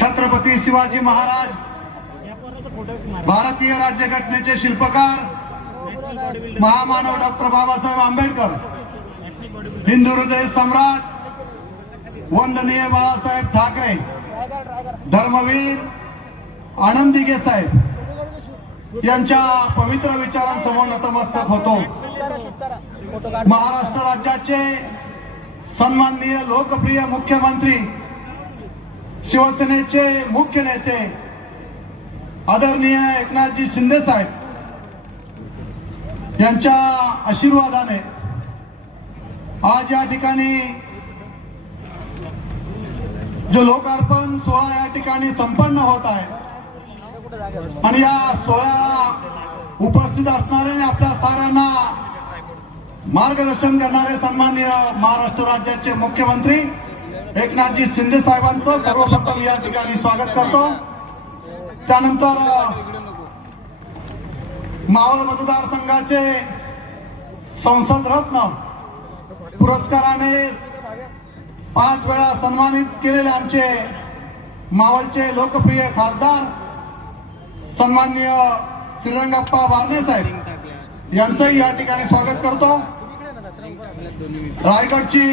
छत्रपती शिवाजी महाराज भारतीय राज्यघटनेचे शिल्पकार महामानव डॉक्टर बाबासाहेब आंबेडकर हिंदू हृदय सम्राट वंदनीय बाळासाहेब ठाकरे धर्मवीर आनंदी साहेब यांच्या पवित्र विचारांसमोर नतमस्तक होतो महाराष्ट्र राज्याचे सन्माननीय लोकप्रिय मुख्यमंत्री शिवसेनेचे मुख्य नेते आदरणीय एकनाथजी शिंदे साहेब यांच्या आशीर्वादाने आज या ठिकाणी जो लोकार्पण सोहळा या ठिकाणी संपन्न होत आहे आणि या सोहळ्याला उपस्थित असणारे आपल्या साऱ्यांना मार्गदर्शन करणारे सन्माननीय महाराष्ट्र राज्याचे मुख्यमंत्री एकनाथजी शिंदे साहेबांचं सर्वप्रथम या ठिकाणी स्वागत करतो त्यानंतर मावळ मतदारसंघाचे संसद रत्न पुरस्काराने पाच वेळा सन्मानित केलेले आमचे मावळचे लोकप्रिय खासदार सन्मान्य श्रीरंगप्पा वारणे साहेब यांचंही या ठिकाणी स्वागत करतो रायगडची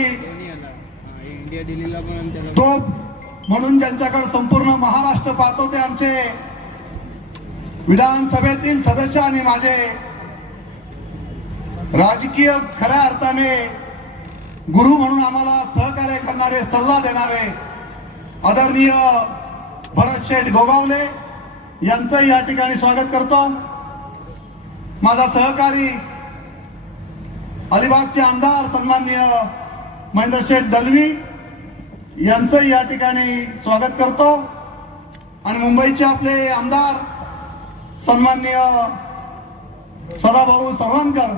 तो म्हणून ज्यांच्याकडे संपूर्ण महाराष्ट्र पाहतो ते आमचे विधानसभेतील सदस्य आणि माझे राजकीय खऱ्या अर्थाने गुरु म्हणून आम्हाला सहकार्य करणारे सल्ला देणारे आदरणीय भरत शेठ गोगावले यांचं या ठिकाणी स्वागत करतो माझा सहकारी अलिबागचे आमदार सन्माननीय महेंद्र शेठ दलवी यांचं या ठिकाणी स्वागत करतो आणि मुंबईचे आपले आमदार सन्माननीय सदाभाऊ सर्वांकर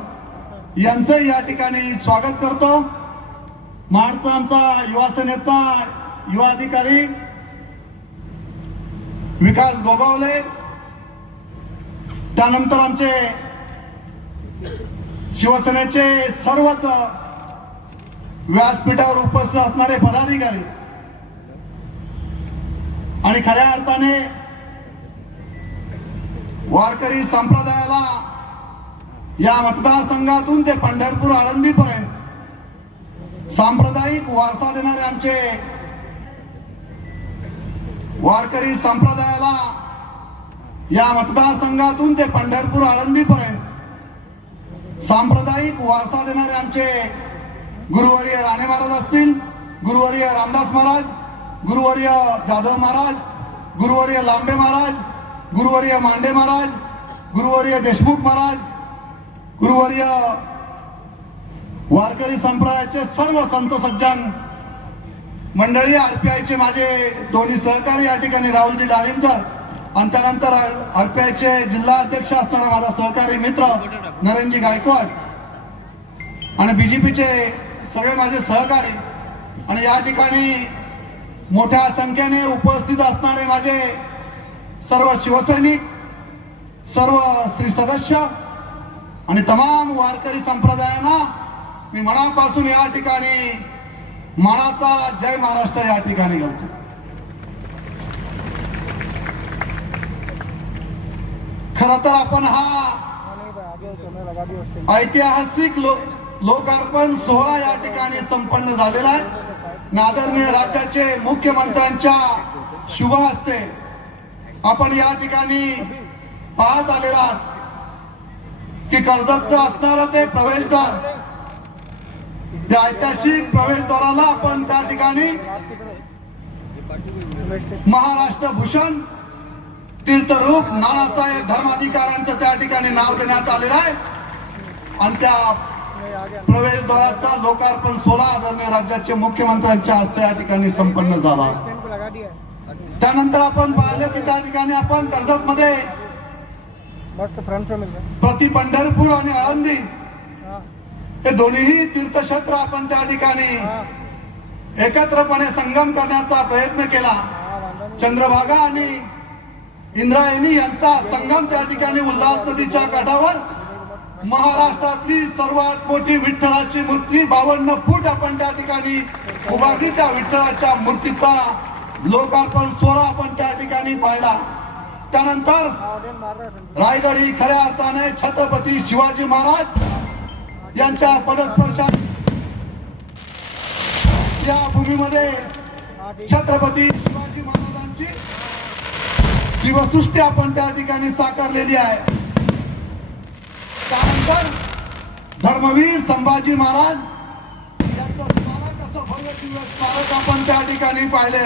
यांचं या ठिकाणी स्वागत करतो महाडचा आमचा युवा सेनेचा युवा अधिकारी विकास गोगावले त्यानंतर आमचे शिवसेनेचे सर्वच व्यासपीठावर उपस्थित असणारे पदाधिकारी आणि खऱ्या अर्थाने वारकरी संप्रदायाला या मतदारसंघातून ते पंढरपूर आळंदीपर्यंत सांप्रदायिक वारसा देणारे आमचे वारकरी संप्रदायाला या मतदारसंघातून ते पंढरपूर आळंदीपर्यंत सांप्रदायिक वारसा देणारे आमचे गुरुवर्य राणे महाराज असतील गुरुवर्य रामदास महाराज गुरुवर्य जाधव महाराज गुरुवर्य लांबे महाराज गुरुवर्य मांडे महाराज गुरुवर्य देशमुख महाराज गुरुवर्य वारकरी संप्रदायाचे सर्व संत सज्जन मंडळी आर पी आयचे माझे दोन्ही सहकारी या ठिकाणी राहुलजी डाळिंबकर आणि त्यानंतर आर पी आयचे जिल्हा अध्यक्ष असणारा माझा सहकारी मित्र नरेनजी गायकवाड आणि बीजेपीचे सगळे माझे सहकारी आणि या ठिकाणी मोठ्या संख्येने उपस्थित असणारे माझे सर्व शिवसैनिक सर्व श्री सदस्य आणि तमाम वारकरी संप्रदायांना मी मनापासून या ठिकाणी मनाचा जय महाराष्ट्र या ठिकाणी घालतो खर तर आपण हा ऐतिहासिक लोक लोकार्पण सोहळा या ठिकाणी संपन्न झालेला आहे नादरणीय राज्याचे मुख्यमंत्र्यांच्या शुभ हस्ते आपण या ठिकाणी पाहत आलेला की कर्जतच असणार ते प्रवेशद्वार त्या ऐतिहासिक प्रवेशद्वाराला आपण त्या ठिकाणी महाराष्ट्र भूषण तीर्थरूप नानासाहेब धर्माधिकाऱ्यांचं त्या ठिकाणी नाव देण्यात आलेलं आहे आणि त्या प्रवेशद्वाराचा लोकार्पण सोहळा आदरणीय राज्याचे मुख्यमंत्र्यांच्या हस्ते या ठिकाणी संपन्न झाला त्यानंतर आपण पाहिलं की त्या ठिकाणी आपण कर्जत मध्ये प्रति पंढरपूर आणि आळंदी हे दोन्ही तीर्थक्षेत्र आपण त्या ठिकाणी एकत्रपणे संगम करण्याचा प्रयत्न केला चंद्रभागा आणि इंद्रायणी यांचा संगम त्या ठिकाणी उल्हास नदीच्या काठावर महाराष्ट्रातली सर्वात मोठी विठ्ठलाची मूर्ती बावन्न फूट आपण त्या ठिकाणी उभारली त्या विठ्ठलाच्या मूर्तीचा लोकार्पण सोहळा आपण त्या ठिकाणी पाहिला त्यानंतर रायगड ही खऱ्या अर्थाने छत्रपती शिवाजी महाराज यांच्या पदस्पर्शात या भूमीमध्ये छत्रपती शिवाजी महाराजांची शिवसृष्टी आपण त्या ठिकाणी साकारलेली आहे तर धर्मवीर संभाजी महाराज यांचं स्मारक भव्य आपण त्या ठिकाणी पाहिले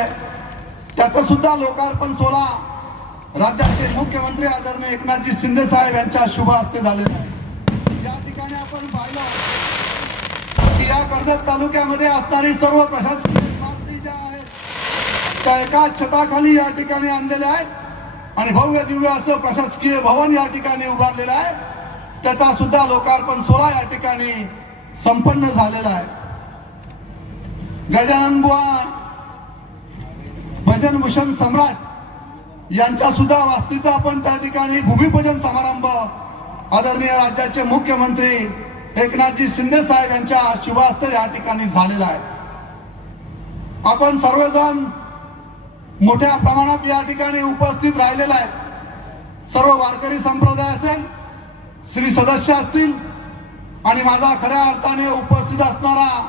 त्याचं सुद्धा लोकार्पण सोहळा राज्याचे मुख्यमंत्री आदरणीय एकनाथजी शिंदे साहेब यांच्या शुभ हस्ते झालेलं या ठिकाणी आपण पाहिलं की या कर्जत तालुक्यामध्ये असणारी सर्व प्रशासकीय इमारती ज्या आहेत त्या एका छताखाली या ठिकाणी आणलेल्या आहेत आणि भव्य दिव्य असं प्रशासकीय भवन या ठिकाणी उभारलेलं आहे त्याचा सुद्धा लोकार्पण सोहळा या ठिकाणी संपन्न झालेला आहे गजानन बुवा भजन भूषण सम्राट यांचा सुद्धा वास्तूचा आपण त्या ठिकाणी भूमिपूजन समारंभ आदरणीय राज्याचे मुख्यमंत्री एकनाथजी शिंदे साहेब यांच्या शुभास्त्र या ठिकाणी झालेला आहे आपण सर्वजण मोठ्या प्रमाणात या ठिकाणी उपस्थित राहिलेला आहे सर्व वारकरी संप्रदाय असेल श्री सदस्य असतील आणि माझा खऱ्या अर्थाने उपस्थित असणारा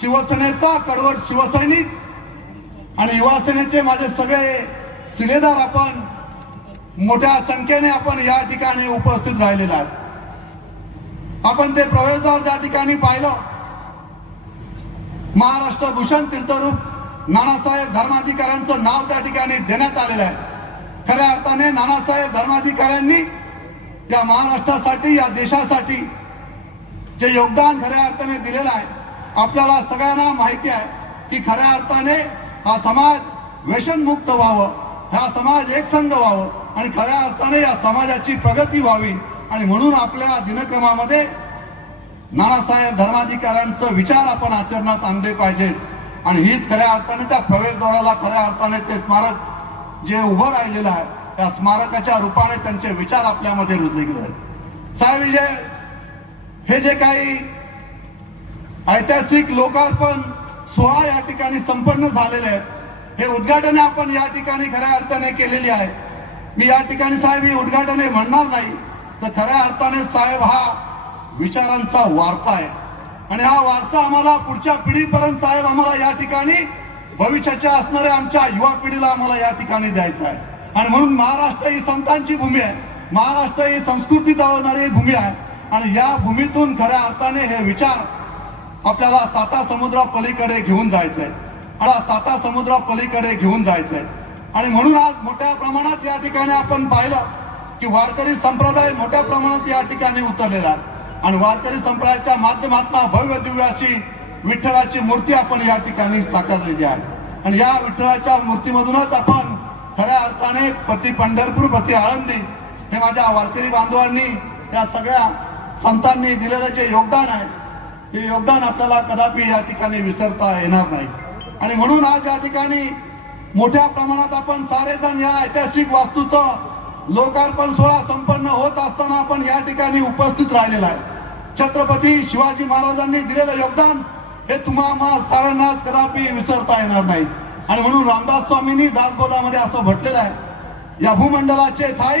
शिवसेनेचा कडवट शिवसैनिक आणि युवासेनेचे माझे सगळे सिलेदार आपण मोठ्या संख्येने आपण या ठिकाणी उपस्थित राहिलेले आहेत आपण ते प्रवेशद्वार ज्या ठिकाणी पाहिलं महाराष्ट्र भूषण तीर्थरूप नानासाहेब धर्माधिकाऱ्यांचं नाव त्या ठिकाणी देण्यात आलेलं आहे खऱ्या अर्थाने नानासाहेब धर्माधिकाऱ्यांनी या महाराष्ट्रासाठी या देशासाठी जे योगदान खऱ्या अर्थाने दिलेलं आहे आपल्याला सगळ्यांना माहिती आहे की खऱ्या अर्थाने हा समाज व्यसनमुक्त व्हावं हा समाज एकसंघ व्हावं आणि खऱ्या अर्थाने या समाजाची प्रगती व्हावी आणि म्हणून आपल्या दिनक्रमामध्ये नानासाहेब धर्माधिकाऱ्यांचं विचार आपण आचरणात आणले पाहिजेत आणि हीच खऱ्या अर्थाने त्या प्रवेशद्वाराला खऱ्या अर्थाने ते स्मारक जे उभं राहिलेलं आहे त्या स्मारकाच्या रूपाने त्यांचे विचार आपल्यामध्ये रुजले गेले साहेब विजय हे जे काही ऐतिहासिक लोकार्पण सोहळा या ठिकाणी संपन्न झालेले आहेत हे उद्घाटने आपण या ठिकाणी खऱ्या अर्थाने केलेली आहे मी या ठिकाणी साहेब ही उद्घाटने म्हणणार नाही तर खऱ्या अर्थाने साहेब हा विचारांचा वारसा आहे आणि हा वारसा आम्हाला पुढच्या पिढीपर्यंत साहेब आम्हाला या ठिकाणी भविष्याच्या असणाऱ्या आमच्या युवा पिढीला आम्हाला या ठिकाणी द्यायचा आहे आणि म्हणून महाराष्ट्र ही संतांची भूमी आहे महाराष्ट्र ही संस्कृती चालवणारी भूमी आहे आणि या भूमीतून खऱ्या अर्थाने हे विचार आपल्याला साता पलीकडे घेऊन जायचं आहे आणि साता पलीकडे घेऊन जायचं आहे आणि म्हणून आज मोठ्या प्रमाणात या ठिकाणी आपण पाहिलं की वारकरी संप्रदाय मोठ्या प्रमाणात या ठिकाणी उतरलेला आहे आणि वारकरी संप्रदायाच्या माध्यमातून भव्य अशी विठ्ठलाची मूर्ती आपण या ठिकाणी साकारलेली आहे आणि या विठ्ठलाच्या मूर्तीमधूनच आपण खऱ्या अर्थाने प्रति पंढरपूर प्रति आळंदी हे माझ्या वारकरी बांधवांनी या सगळ्या संतांनी दिलेलं जे योगदान आहे हे योगदान आपल्याला कदापि या ठिकाणी विसरता येणार नाही आणि म्हणून आज या ठिकाणी मोठ्या प्रमाणात आपण सारेजण या ऐतिहासिक वास्तूचं लोकार्पण सोहळा संपन्न होत असताना आपण या ठिकाणी उपस्थित राहिलेला आहे छत्रपती शिवाजी महाराजांनी दिलेलं योगदान हे तुम्हाला सारांनाच कदापि विसरता येणार नाही आणि म्हणून रामदास स्वामींनी दासबोधामध्ये असं म्हटलेलं आहे या भूमंडलाचे थाई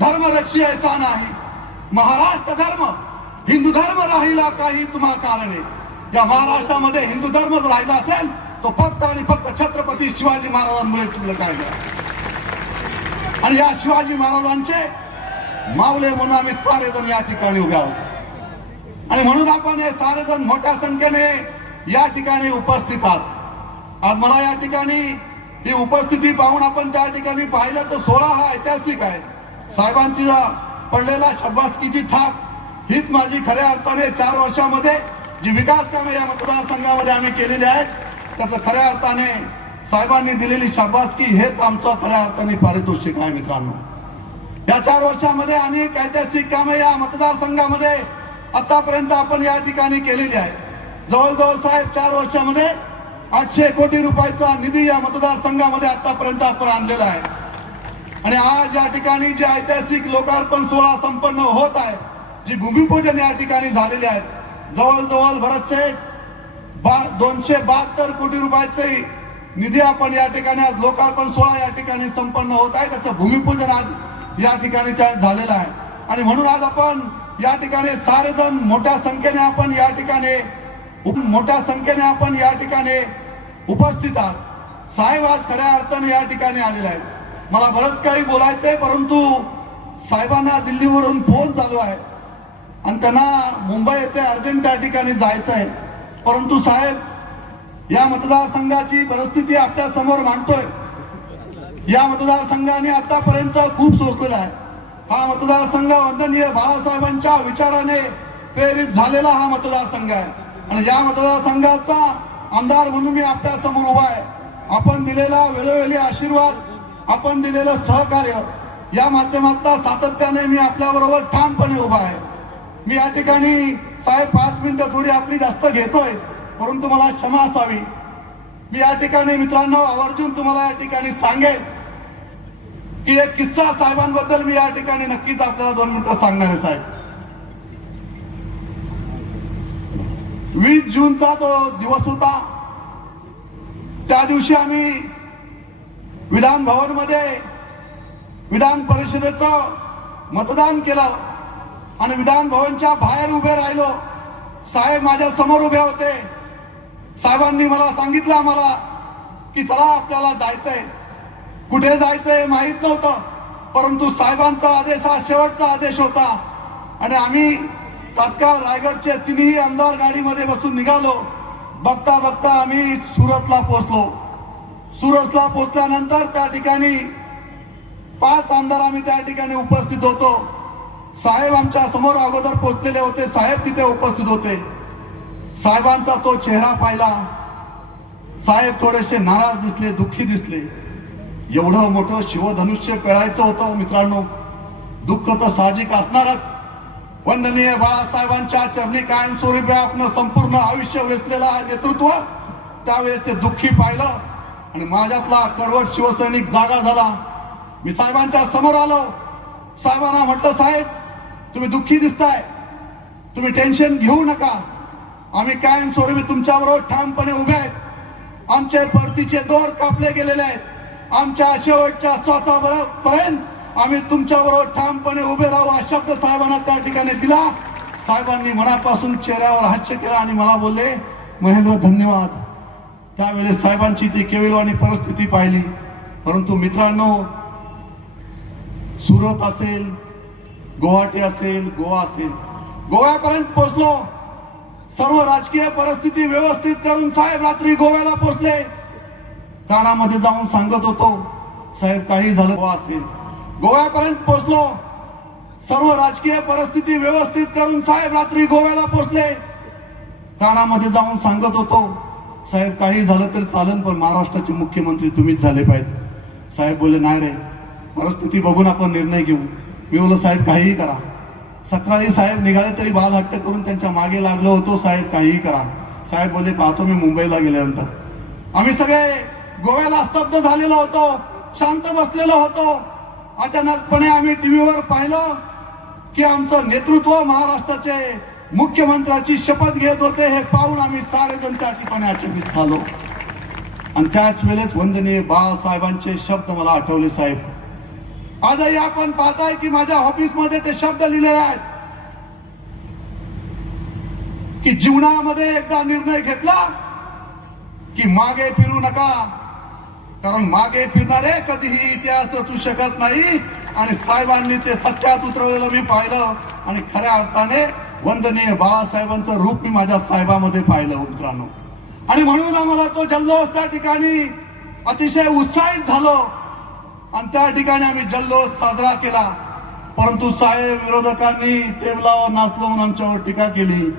धर्मरक्षी ऐसा नाही महाराष्ट्र धर्म हिंदू धर्म राहिला काही तुम्हा कारणे या महाराष्ट्रामध्ये हिंदू धर्मच राहिला असेल तो फक्त आणि फक्त छत्रपती शिवाजी महाराजांमुळेच शिल्लक आहे आणि या शिवाजी महाराजांचे मावले म्हणून आम्ही सारे जण या ठिकाणी उभे आहोत आणि म्हणून आपण हे सारे जण मोठ्या संख्येने या ठिकाणी उपस्थित आहात आज मला या ठिकाणी ही उपस्थिती पाहून आपण त्या ठिकाणी पाहिलं तर सोळा हा ऐतिहासिक आहे साहेबांची पडलेला शब्बासकीची थाप हीच माझी खऱ्या अर्थाने चार वर्षामध्ये जी विकास कामे या मतदारसंघामध्ये आम्ही केलेली आहेत त्याचं खऱ्या अर्थाने साहेबांनी दिलेली शाबासकी हेच आमचं खऱ्या अर्थाने पारितोषिक आहे मित्रांनो या चार वर्षामध्ये अनेक ऐतिहासिक कामे या मतदारसंघामध्ये आतापर्यंत आपण या ठिकाणी केलेली आहे जवळजवळ साहेब चार वर्षामध्ये आठशे कोटी रुपयाचा निधी या मतदारसंघामध्ये आतापर्यंत आपण आणलेला आहे आणि आज या ठिकाणी जे ऐतिहासिक लोकार्पण सोहळा संपन्न होत आहे जी भूमिपूजन या ठिकाणी झालेले आहेत जवळजवळ जवळ बा दोनशे बहात्तर कोटी रुपयाचे निधी आपण या ठिकाणी आज लोकार्पण सोहळा या ठिकाणी संपन्न होत आहे त्याचं भूमिपूजन आज या ठिकाणी त्या झालेलं आहे आणि म्हणून आज आपण या ठिकाणी सारे जण मोठ्या संख्येने आपण या ठिकाणी मोठ्या संख्येने आपण या ठिकाणी उपस्थित आहात साहेब आज खऱ्या अर्थाने या ठिकाणी आलेला आहे मला बरंच काही बोलायचं आहे परंतु साहेबांना दिल्लीवरून फोन चालू आहे आणि त्यांना मुंबई येथे अर्जंट त्या ठिकाणी जायचं आहे परंतु साहेब या मतदारसंघाची परिस्थिती आपल्या समोर मांडतोय या मतदारसंघाने आतापर्यंत खूप सोसलेला आहे हा मतदारसंघ वंदनीय बाळासाहेबांच्या विचाराने प्रेरित झालेला हा मतदारसंघ आहे आणि या मतदारसंघाचा आमदार म्हणून मी आपल्या समोर उभा आहे आपण दिलेला वेळोवेळी आशीर्वाद आपण दिलेलं सहकार्य या माध्यमातून सातत्याने मी आपल्याबरोबर ठामपणे उभा आहे मी या ठिकाणी साहेब पाच मिनिटं थोडी आपली जास्त घेतोय परंतु मला क्षमा असावी मी या ठिकाणी मित्रांनो आवर्जून तुम्हाला या ठिकाणी सांगेल की एक किस्सा साहेबांबद्दल मी या ठिकाणी नक्कीच आपल्याला दोन मिनिटं सांगणार आहे साहेब वीस जूनचा तो दिवस होता त्या दिवशी आम्ही विधान भवन मध्ये विधान परिषदेचं मतदान केलं आणि विधान भवनच्या बाहेर उभे राहिलो साहेब माझ्या समोर उभे होते साहेबांनी मला सांगितलं आम्हाला की चला आपल्याला जायचंय कुठे जायचंय माहीत नव्हतं परंतु साहेबांचा आदेश हा शेवटचा आदेश होता आणि आम्ही तात्काळ रायगडचे तिन्ही आमदार गाडीमध्ये बसून निघालो बघता बघता आम्ही सुरतला पोहोचलो सुरतला पोहोचल्यानंतर त्या ठिकाणी पाच आमदार आम्ही त्या ठिकाणी उपस्थित होतो साहेब आमच्या समोर अगोदर पोहोचलेले होते साहेब तिथे उपस्थित होते साहेबांचा तो चेहरा पाहिला साहेब थोडेसे नाराज दिसले दुःखी दिसले एवढं मोठं शिवधनुष्य पेळायचं होतं मित्रांनो दुःख तर साहजिक असणारच वंदनीय बाळासाहेबांच्या चरणी स्वरूपी आपण संपूर्ण आयुष्य वेचलेला नेतृत्व त्यावेळेस ते दुःखी पाहिलं आणि माझ्यातला कडवट शिवसैनिक जागा झाला मी साहेबांच्या समोर आलो साहेबांना म्हटलं साहेब तुम्ही दुःखी दिसताय तुम्ही टेन्शन घेऊ नका आम्ही कायमस्वरूपी तुमच्याबरोबर ठामपणे उभे आहेत आमचे परतीचे दोर कापले गेलेले आहेत आमच्या शेवटच्या पर्यंत आम्ही तुमच्याबरोबर ठामपणे उभे राहू हा शब्द साहेबांना त्या ठिकाणी दिला साहेबांनी मनापासून चेहऱ्यावर हास्य केला आणि मला बोलले महेंद्र धन्यवाद त्यावेळेस साहेबांची ती आणि परिस्थिती पाहिली परंतु मित्रांनो सुरत असेल गुवाहाटी असेल गोवा असेल गोव्यापर्यंत पोहोचलो सर्व राजकीय परिस्थिती व्यवस्थित करून साहेब रात्री गोव्याला पोहोचले कानामध्ये जाऊन सांगत होतो साहेब काही झालं असेल गोव्यापर्यंत पोहोचलो सर्व राजकीय परिस्थिती व्यवस्थित करून साहेब रात्री गोव्याला पोहोचले कानामध्ये जाऊन सांगत होतो साहेब काही झालं तरी चालेल पण महाराष्ट्राचे मुख्यमंत्री तुम्हीच झाले पाहिजे साहेब बोले नाही रे परिस्थिती बघून आपण निर्णय घेऊ मी बोललो साहेब काहीही करा सकाळी साहेब निघाले तरी बाल हट्ट करून त्यांच्या मागे लागलो होतो साहेब काहीही करा साहेब बोले पाहतो मी मुंबईला गेल्यानंतर आम्ही सगळे गोव्याला स्तब्ध झालेलो होतो शांत बसलेलो होतो अचानकपणे आम्ही टीव्हीवर पाहिलं की आमचं नेतृत्व महाराष्ट्राचे मुख्यमंत्र्याची शपथ घेत होते हे पाहून आम्ही सारे त्या ठिकाणी अचंबित झालो आणि त्याच वेळेस वंदनीय बाळासाहेबांचे शब्द मला आठवले साहेब आजही आपण पाहताय की माझ्या ऑफिसमध्ये ते शब्द लिहिले आहेत की जीवनामध्ये एकदा निर्णय घेतला की मागे फिरू नका कारण मागे फिरणारे कधीही इतिहास रचू शकत नाही आणि साहेबांनी ते सत्यात उतरवलं मी पाहिलं आणि खऱ्या अर्थाने वंदनीय बाळासाहेबांचं रूप मी माझ्या साहेबामध्ये पाहिलं हो मित्रांनो आणि म्हणून आम्हाला तो जल्लोष त्या ठिकाणी अतिशय उत्साहित झालो आणि त्या ठिकाणी आम्ही जल्लोष साजरा केला परंतु साहेब विरोधकांनी टेबलावर नाचलवून आमच्यावर टीका केली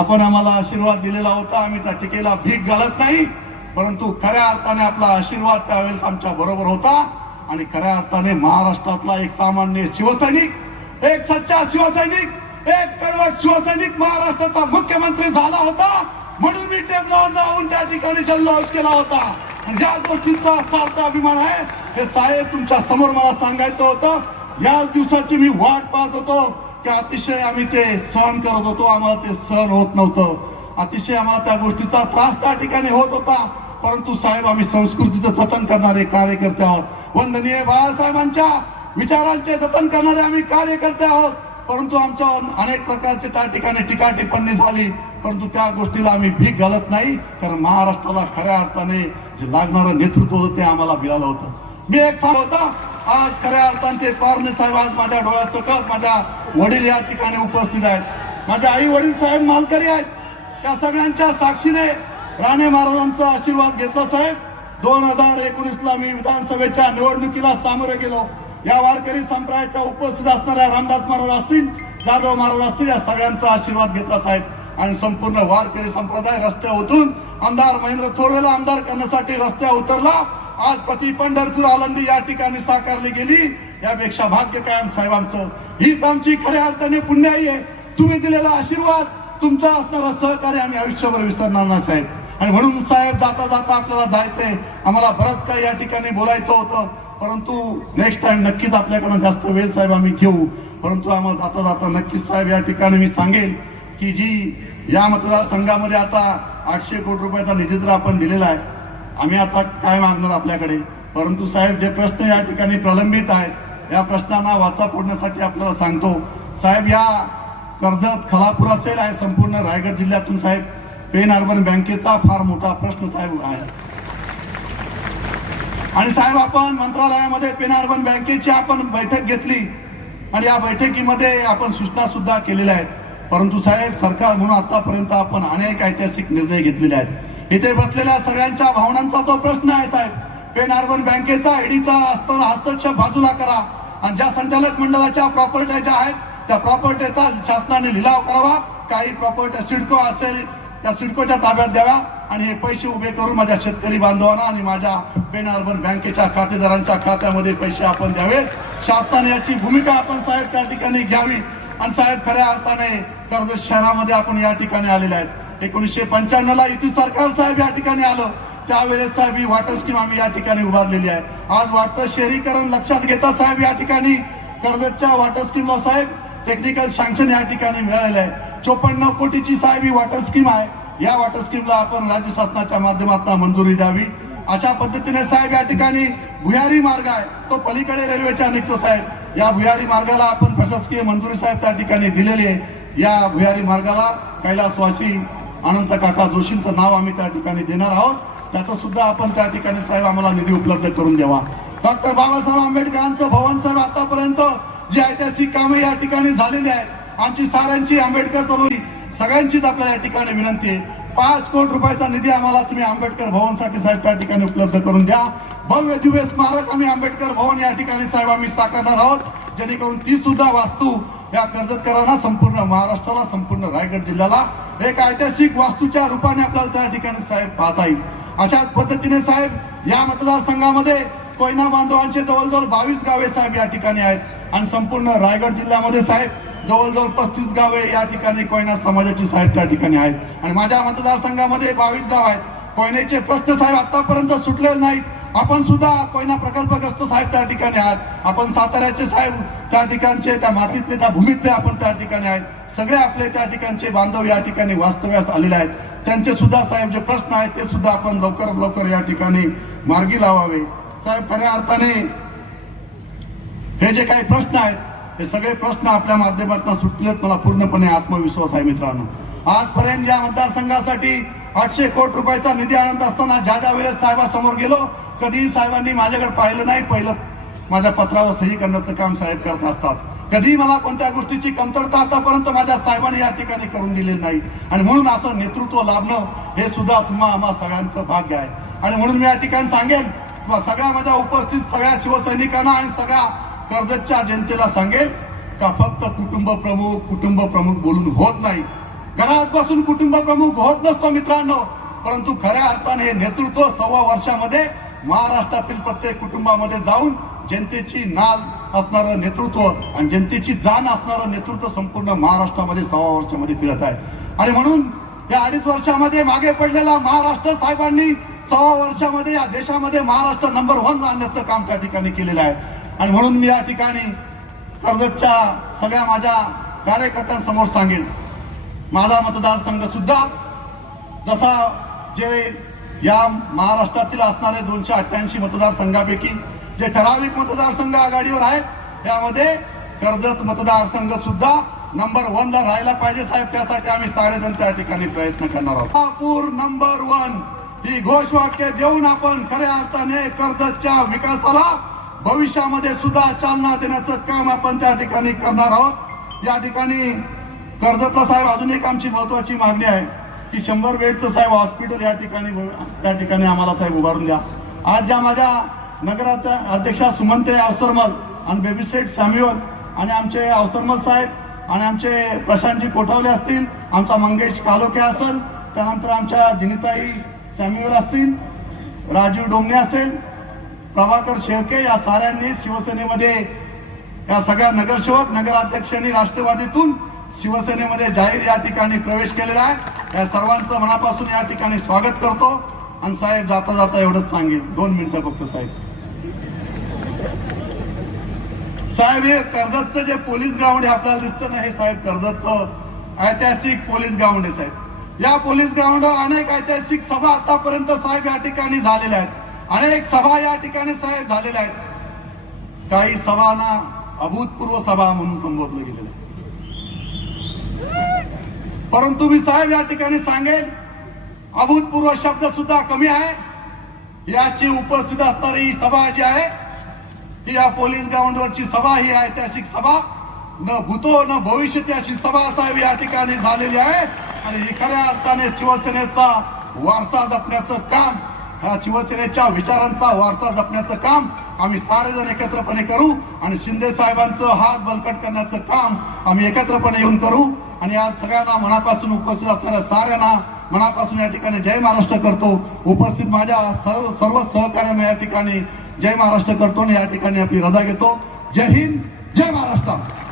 आपण आम्हाला आशीर्वाद दिलेला होता आम्ही त्या टीकेला भीक घालत नाही परंतु खऱ्या अर्थाने आपला आशीर्वाद त्यावेळेस आमच्या बरोबर होता आणि खऱ्या अर्थाने महाराष्ट्रातला एक सामान्य शिवसैनिक एक सच्चा शिवसैनिक एक कडवट शिवसैनिक महाराष्ट्राचा मुख्यमंत्री झाला होता म्हणून मी टेबलावर जाऊन त्या ठिकाणी जल्लोष केला होता ज्या गोष्टीचा सार्थ अभिमान आहे हे साहेब तुमच्या समोर मला सांगायचं होतं या दिवसाची मी वाट पाहत होतो की अतिशय आम्ही ते सहन करत होतो आम्हाला ते सहन होत नव्हतं अतिशय आम्हाला त्या गोष्टीचा त्रास त्या ठिकाणी होत होता परंतु साहेब आम्ही संस्कृतीचं जतन करणारे कार्यकर्ते आहोत वंदनीय बाळासाहेबांच्या विचारांचे जतन करणारे आम्ही कार्यकर्ते आहोत परंतु आमच्या अनेक प्रकारचे त्या ठिकाणी टीका टिप्पणी झाली परंतु त्या गोष्टीला आम्ही भीक घालत नाही कारण महाराष्ट्राला खऱ्या अर्थाने जे लागणारं नेतृत्व होतं ते आम्हाला मिळालं होतं मी एक सांग होता आज खऱ्या अर्थाने ते पारणे साहेब आज माझ्या डोळ्यासकट माझ्या वडील या ठिकाणी उपस्थित आहेत माझे आई वडील साहेब मालकरी आहेत त्या सगळ्यांच्या साक्षीने राणे महाराजांचा आशीर्वाद घेतला साहेब दोन हजार एकोणीसला मी विधानसभेच्या निवडणुकीला सामोरे गेलो या वारकरी संप्रदायाच्या उपस्थित असणाऱ्या रामदास महाराज असतील जाधव महाराज असतील या सगळ्यांचा आशीर्वाद घेतला साहेब आणि संपूर्ण वारकरी संप्रदाय रस्त्या उतरून आमदार महेंद्र थोरवेला आमदार करण्यासाठी रस्त्या उतरला आज पती पंढरपूर आलंदी या ठिकाणी साकारली गेली यापेक्षा भाग्य कायम साहेबांचं हीच आमची खऱ्या अर्थाने पुण्याई आहे तुम्ही दिलेला आशीर्वाद तुमचा असणारा सहकार्य आम्ही आयुष्यभर विसरणार नाही साहेब आणि म्हणून साहेब जाता जाता आपल्याला जायचंय आम्हाला बरंच काही या ठिकाणी बोलायचं होतं परंतु नेक्स्ट टाइम नक्कीच आपल्याकडून जास्त वेळ साहेब आम्ही घेऊ परंतु आम्हाला जाता जाता नक्कीच साहेब या ठिकाणी मी सांगेल की जी या मतदारसंघामध्ये आता आठशे कोटी रुपयाचा निधी आपण दिलेला आहे आम्ही आता काय मागणार आपल्याकडे परंतु साहेब जे प्रश्न या ठिकाणी प्रलंबित आहेत या प्रश्नांना वाचा फोडण्यासाठी आपल्याला सांगतो साहेब या कर्जत खलापूर असेल आहे संपूर्ण रायगड जिल्ह्यातून साहेब पेन अर्बन बँकेचा फार मोठा प्रश्न साहेब आहे आणि साहेब आपण मंत्रालयामध्ये पेन अर्बन बँकेची आपण बैठक घेतली आणि या बैठकीमध्ये आपण सूचना सुद्धा केलेल्या आहेत परंतु साहेब सरकार म्हणून आतापर्यंत आपण अनेक ऐतिहासिक निर्णय घेतलेले आहेत इथे बसलेल्या सगळ्यांच्या भावनांचा जो प्रश्न आहे साहेब पेन अर्बन बँकेचा ईडीचा हस्तक्षेप बाजूला करा आणि ज्या संचालक मंडळाच्या प्रॉपर्ट्या ज्या आहेत त्या प्रॉपर्टीचा शासनाने लिलाव करावा काही प्रॉपर्टी सिडको असेल त्या सिडकोच्या ताब्यात द्यावा आणि हे पैसे उभे करून माझ्या शेतकरी बांधवांना आणि माझ्या बेन अर्बन बँकेच्या खातेदारांच्या खात्यामध्ये पैसे आपण द्यावेत शासनाने याची भूमिका आपण साहेब त्या ठिकाणी घ्यावी आणि साहेब खऱ्या अर्थाने कर्जत शहरामध्ये आपण या ठिकाणी आलेले आहेत एकोणीसशे पंच्याण्णव ला युती सरकार साहेब या ठिकाणी आलं त्यावेळेस साहेब ही वॉटर स्कीम आम्ही या ठिकाणी उभारलेली आहे आज वाटतं शहरीकरण लक्षात घेता साहेब या ठिकाणी कर्जतच्या वॉटर स्कीम साहेब टेक्निकल सँक्शन या ठिकाणी मिळालेलं आहे चोपन्न कोटीची साहेब ही वॉटर स्कीम आहे या वॉटर स्कीमला आपण राज्य शासनाच्या माध्यमातून मंजुरी द्यावी अशा पद्धतीने साहेब या ठिकाणी भुयारी मार्ग आहे तो पलीकडे रेल्वेच्या निघतो साहेब या भुयारी मार्गाला आपण प्रशासकीय मंजुरी साहेब त्या ठिकाणी दिलेली आहे या भुयारी मार्गाला कैलासवासी अनंत काका जोशींचं नाव आम्ही त्या ठिकाणी देणार आहोत त्याचा सुद्धा आपण त्या ठिकाणी साहेब आम्हाला निधी उपलब्ध करून द्यावा डॉक्टर बाबासाहेब आंबेडकरांचं भवन साहेब आतापर्यंत जी ऐतिहासिक कामे या ठिकाणी झालेली आहेत आमची सारांची आंबेडकर तरुणी सगळ्यांचीच आपल्याला या ठिकाणी विनंती आहे पाच कोटी रुपयाचा निधी आम्हाला तुम्ही आंबेडकर भवनसाठी साहेब त्या ठिकाणी उपलब्ध करून द्या भव्य दिव्य स्मारक आम्ही आंबेडकर भवन या ठिकाणी साहेब आम्ही साकारणार आहोत जेणेकरून ती सुद्धा वास्तू या कर्जतकरांना संपूर्ण महाराष्ट्राला संपूर्ण रायगड जिल्ह्याला एक ऐतिहासिक वास्तूच्या रूपाने आपल्याला त्या ठिकाणी साहेब पाहता येईल अशाच पद्धतीने साहेब या मतदारसंघामध्ये कोयना बांधवांचे जवळजवळ बावीस गावे साहेब या ठिकाणी आहेत आणि संपूर्ण रायगड जिल्ह्यामध्ये साहेब जवळजवळ पस्तीस गावे या ठिकाणी कोयना समाजाची साहेब त्या ठिकाणी आहेत आणि माझ्या मतदारसंघामध्ये बावीस गाव आहेत कोयनेचे प्रश्न साहेब आतापर्यंत सुटले नाहीत आपण सुद्धा कोयना प्रकल्पग्रस्त साहेब त्या ठिकाणी आहात आपण साताऱ्याचे साहेब त्या ठिकाणचे त्या मातीतले त्या भूमीतले आपण त्या ठिकाणी आहेत सगळे आपले त्या ठिकाणचे बांधव या ठिकाणी वास्तव्यास आलेले आहेत त्यांचे सुद्धा साहेब जे प्रश्न आहेत ते सुद्धा आपण लवकरात लवकर या ठिकाणी मार्गी लावावे साहेब खऱ्या अर्थाने हे जे काही प्रश्न आहेत हे सगळे प्रश्न आपल्या माध्यमातून सुटलेत मला पूर्णपणे आत्मविश्वास आहे मित्रांनो आजपर्यंत या मतदारसंघासाठी आठशे कोटी रुपयाचा निधी आणत असताना ज्या ज्या वेळेस साहेबासमोर गेलो कधीही साहेबांनी माझ्याकडे पाहिलं नाही पहिलं माझ्या पत्रावर सही करण्याचं काम साहेब करत असतात कधी मला कोणत्या गोष्टीची कमतरता आतापर्यंत माझ्या साहेबांनी या ठिकाणी करून दिले नाही आणि म्हणून असं नेतृत्व लाभणं हे सुद्धा तुम्हा आम्हा सगळ्यांचं भाग्य आहे आणि म्हणून मी या ठिकाणी सांगेल सगळ्या माझ्या उपस्थित सगळ्या शिवसैनिकांना आणि सगळ्या कर्जतच्या जनतेला सांगेल का फक्त कुटुंब प्रमुख कुटुंब प्रमुख बोलून होत नाही घरात बसून कुटुंब प्रमुख होत नसतो मित्रांनो परंतु खऱ्या अर्थाने हे नेतृत्व सव्वा वर्षामध्ये महाराष्ट्रातील प्रत्येक कुटुंबामध्ये जाऊन जनतेची नाल असणारं नेतृत्व आणि जनतेची जाण असणारं नेतृत्व संपूर्ण महाराष्ट्रामध्ये सव्वा वर्षामध्ये फिरत आहे आणि म्हणून या अडीच वर्षामध्ये मागे पडलेला महाराष्ट्र साहेबांनी सव्वा वर्षामध्ये या देशामध्ये महाराष्ट्र नंबर वन आणण्याचं काम त्या ठिकाणी केलेलं आहे आणि म्हणून मी या ठिकाणी कर्जतच्या सगळ्या माझ्या कार्यकर्त्यांसमोर सांगेन माझा मतदारसंघ सुद्धा जसा जे या महाराष्ट्रातील असणारे दोनशे अठ्ठ्याऐंशी मतदारसंघापैकी जे ठराविक मतदारसंघ आघाडीवर आहेत त्यामध्ये कर्जत मतदारसंघ सुद्धा नंबर वन ला राहायला पाहिजे साहेब त्यासाठी आम्ही सारेजण त्या ठिकाणी प्रयत्न करणार आहोत महापूर नंबर वन ही घोषवाक्य देऊन आपण खऱ्या अर्थाने कर्जतच्या विकासाला भविष्यामध्ये सुद्धा चालना देण्याचं काम आपण त्या ठिकाणी करणार आहोत या ठिकाणी कर्जतला साहेब अजून एक आमची महत्वाची मागणी आहे की शंभर बेडचं साहेब हॉस्पिटल या ठिकाणी त्या ठिकाणी आम्हाला साहेब उभारून द्या आज ज्या माझ्या नगरात अध्यक्षा सुमंते अवसरमल आणि बेबीसेट सॅम्युअल आणि आमचे अवसरमल साहेब आणि आमचे प्रशांतजी कोठावले असतील आमचा मंगेश कालोके असेल त्यानंतर आमच्या जिनिताई सॅम्युअल असतील राजीव डोंगे असेल प्रभाकर शेळके या साऱ्यांनी शिवसेनेमध्ये या सगळ्या नगरसेवक नगराध्यक्षांनी राष्ट्रवादीतून शिवसेनेमध्ये जाहीर या ठिकाणी प्रवेश केलेला आहे या सर्वांचं मनापासून या ठिकाणी स्वागत करतो आणि साहेब जाता जाता एवढंच सांगेन दोन मिनिटं फक्त साहेब साहेब हे कर्जतचं जे पोलीस ग्राउंड हे आपल्याला दिसतं ना हे साहेब कर्जतचं ऐतिहासिक पोलीस ग्राउंड आहे साहेब या पोलीस ग्राउंडवर अनेक ऐतिहासिक सभा आतापर्यंत साहेब या ठिकाणी झालेल्या आहेत अनेक सभा या ठिकाणी साहेब झालेल्या आहेत काही सभांना अभूतपूर्व सभा म्हणून संबोधलं गेलेलं आहे परंतु मी साहेब या ठिकाणी सांगेल अभूतपूर्व शब्द सुद्धा कमी आहे याची उपस्थित असणारी ही सभा जी आहे ही या पोलीस ग्राउंडवरची सभा ही ऐतिहासिक सभा न भूतो न भविष्य अशी सभा साहेब या ठिकाणी झालेली आहे आणि ही खऱ्या अर्थाने शिवसेनेचा वारसा जपण्याचं काम हा शिवसेनेच्या विचारांचा वारसा जपण्याचं काम आम्ही सारेजण एकत्रपणे करू आणि शिंदे साहेबांचं हात बलकट करण्याचं काम आम्ही एकत्रपणे येऊन करू आणि आज सगळ्यांना मनापासून उपस्थित असणाऱ्या साऱ्यांना मनापासून या ठिकाणी जय महाराष्ट्र करतो उपस्थित माझ्या सर्व सर्व सहकार्यांना या ठिकाणी जय महाराष्ट्र करतो आणि या ठिकाणी आपली रजा घेतो जय हिंद जय महाराष्ट्र